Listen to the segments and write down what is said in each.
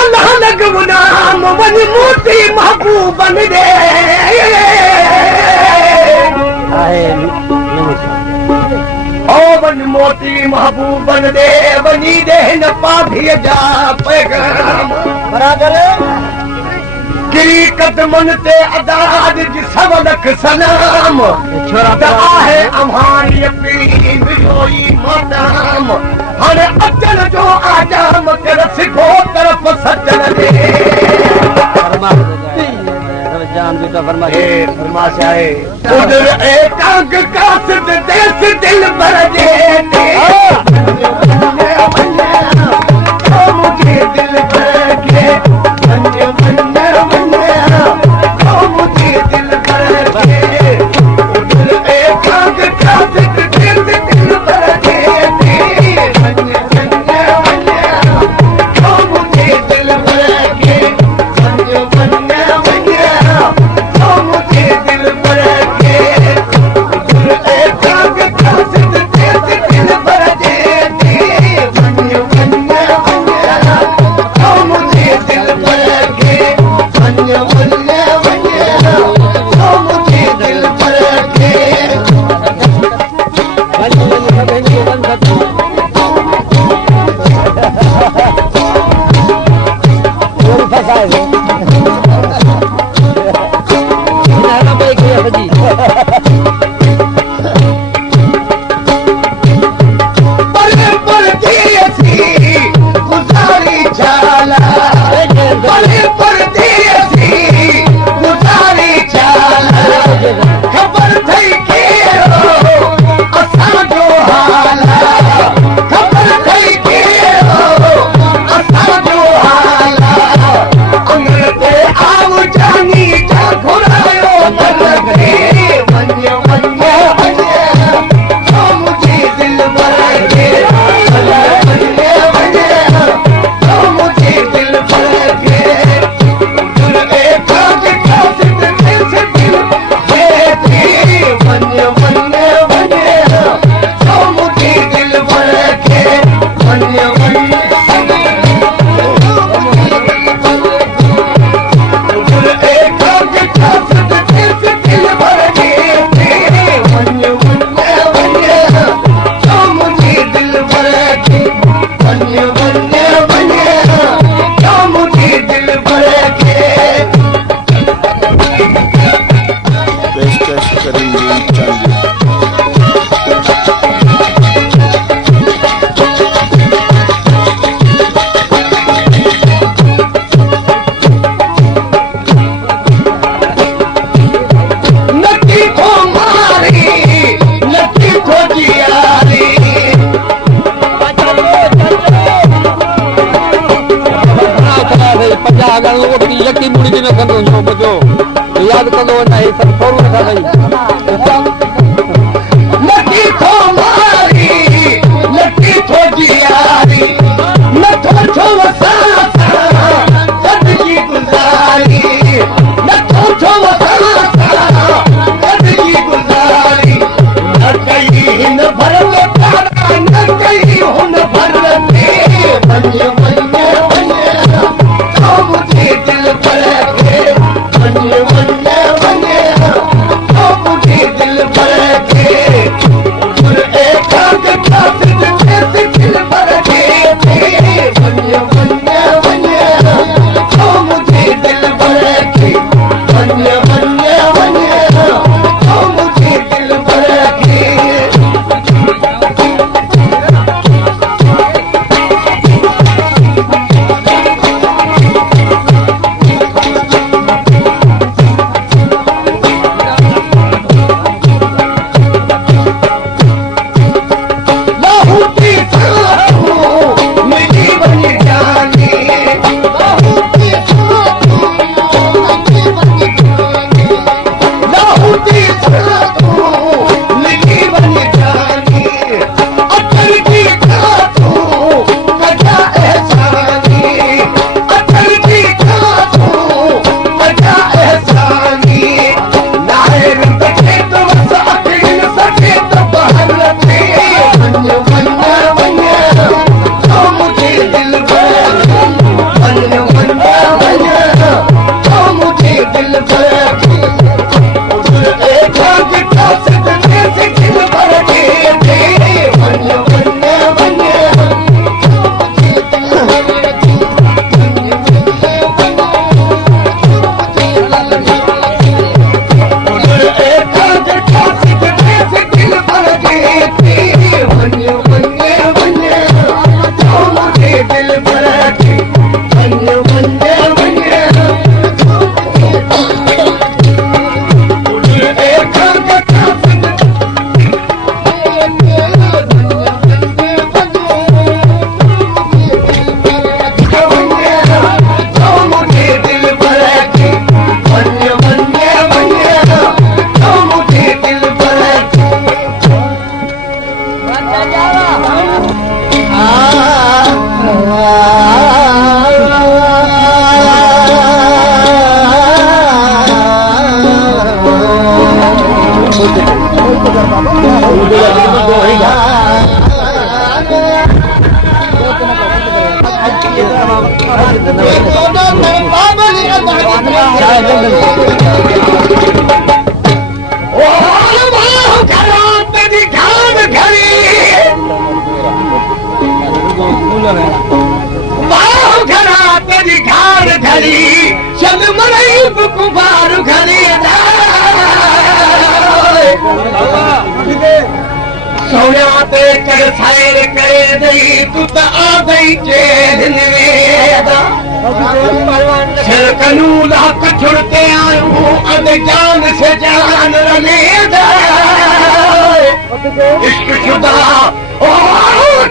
अल्लाह लग गुलाम बन मोती महबूब बन दे ओ बन मोती महबूब बन दे बनी दे न पाधी जा पैगाम बराबर गिरी कदमन ते अदाद जिसम लख सलाम आहे हमारी पीढ़ी बिलोई मदाम हने अचल जो आजाम कर सिखो तरफ सजन दे जान बेटा फरमाशा है उधर एक आग कासद देश दिल भर दे मुझे दिल भर के याद कंदो वञा सब थोरो नथा कई लकी थो मारी लकी थो जियारी नथो छो वसा ज़िंदगी गुज़ारी नथो छो वसा ज़िंदगी गुज़ारी न कई हिन भरल तारा न कई हुन भरल ते वञ वञ तो मुझे दिल पर के वञ वञ तो मुझे सोनिया ते कर साइर करे दई तू त आ गई चेल नेदा सिर कनूला कछुड़ते आयूं अद जान से जान रलेदा इश्क शुदा ओ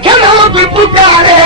खड़ा भी पुकारे